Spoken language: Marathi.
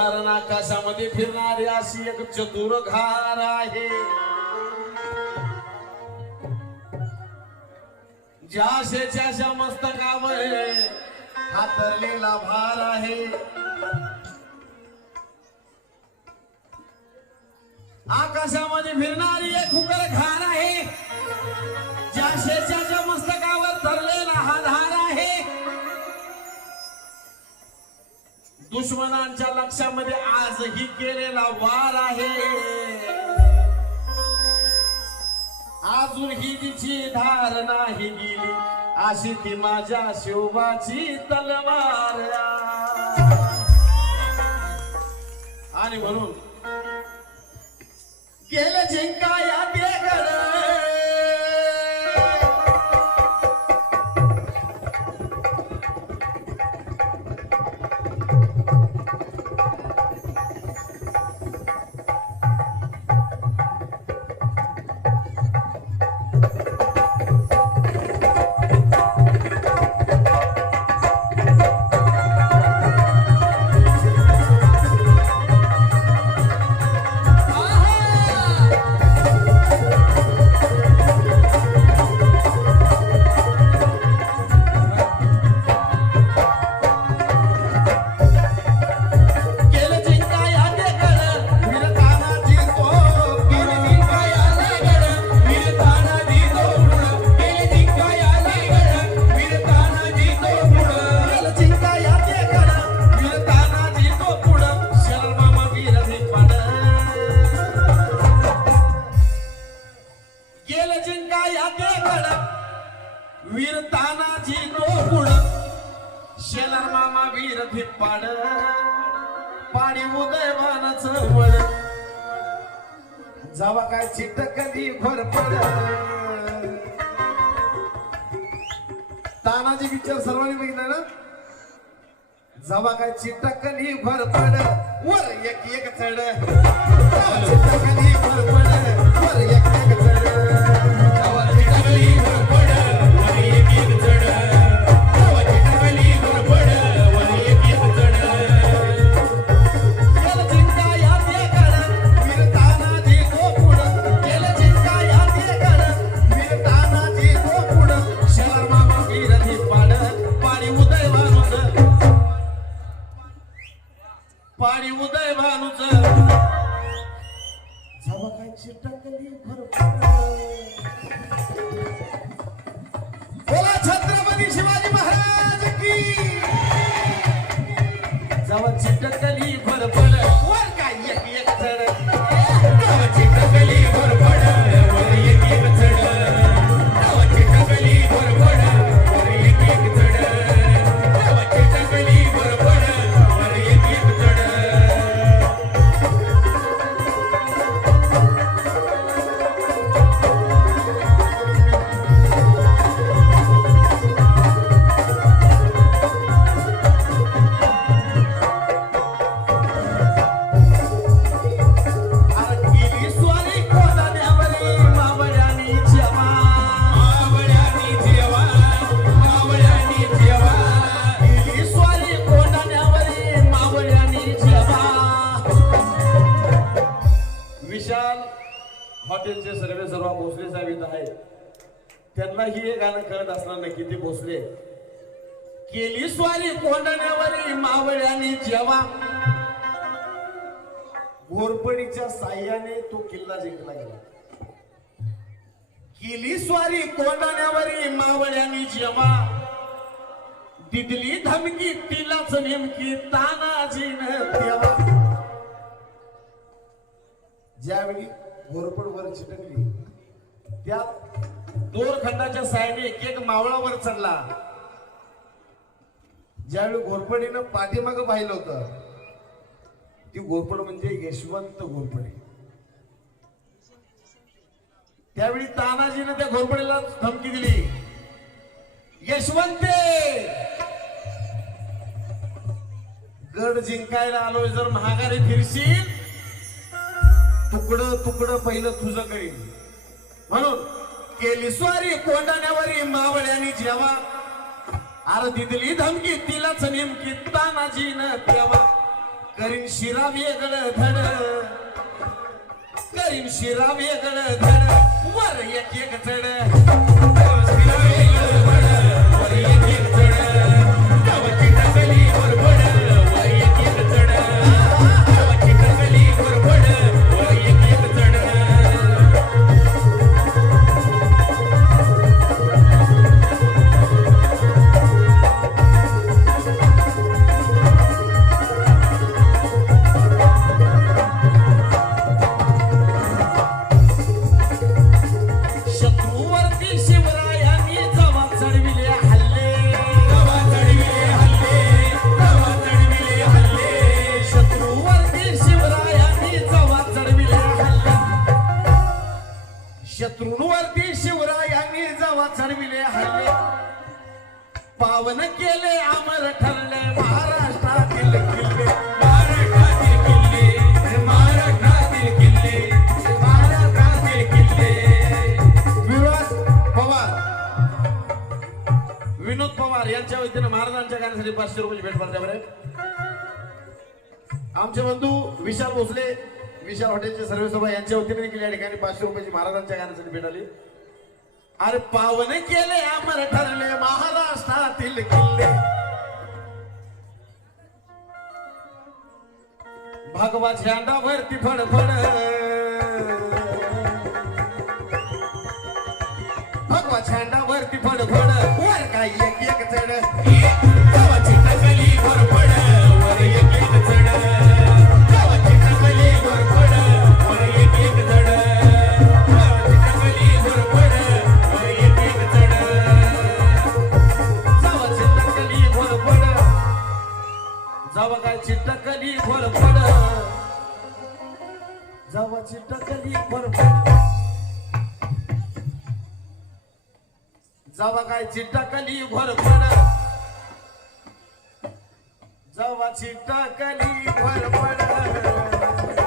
कारण आकाशामध्ये फिरणारी अशी एक चतुर घार आहे. ज्या शेच्याच्या मस्तकावर हातरलेला भार आहे. आकाशामध्ये फिरणारी एक उकर घार आहे. दुश्मनांच्या लक्षामध्ये आजही केलेला वार आहे. अजूनही तिची धार नाही गेली. अशी ती माझ्या शिवबाची तलवार आणि म्हणून गेलं जिंकाया जावा काय चिट्ट कधी भर तानाजी पिक्चर सर्वांनी बघितलं ना? जावा काय चिट्ट कधी भर वर एक एक चढ. टकली बोला छत्रपती शिवाजी महाराज की जवळची टकली. हॉटेलचे सगळे सर्व भोसले साहेब इथं आहेत. त्यांना ही हे गाणं कळत असणार नाही किती भोसले. केली स्वारी कोंडण्यावरी मावळ्याने जेवा. घोरपडीच्या साह्याने तो किल्ला जिंकला गेला. केली स्वारी कोंडण्यावरी मावळ्याने जेव्हा दिदली धमकी तिलाच नेमकी तानाजीनं तेव्हा ज्यावेळी घोरपड वर चिटकली. त्यात दोरखंडाच्या साह्याने एक एक मावळा वर चढला. ज्यावेळी घोरपडीनं पाठीमाग पाहिलं होतं ती घोरपड म्हणजे यशवंत घोरपडे त्यावेळी तानाजीने त्या घोरपडेला धमकी दिली. यशवंते! गड जिंकायला आलोय जर महागारी फिरशील तुकडं तुकडं पहिलं तुझं करीन. म्हणून केली स्वारी कोंडाण्यावरी मावळ्यानी जेव्हा अरे दिदली धमकी तिलाच नेमकी न तेव्हा करीन शिरा वेगळं धड. करीन शिरा वेगळं धड. वर एक एक चढ पावन केले अमर ठरले महाराष्ट्रातील किल्ले. विनोद पवार. विनोद पवार यांच्या वतीनं महाराजांच्या गाण्यासाठी पाचशे रुपये भेट पडते बरे. आमचे बंधू विशाल भोसले विशाल हॉटेलचे सर्व सभा यांच्या वतीने देखील या ठिकाणी पाचशे रुपयाची महाराजांच्या गाण्यासाठी भेट आली. अरे पावन केले अमर ठरले महाराष्ट्रातील किल्ले. भगवा झेंडावरती फडफड भगवा झेंडावरती फडफड वर काय एक एक चढ जावा टकली फरफड वर टकली फरफड चिटकली टकली फरफड जावा टकली फरफड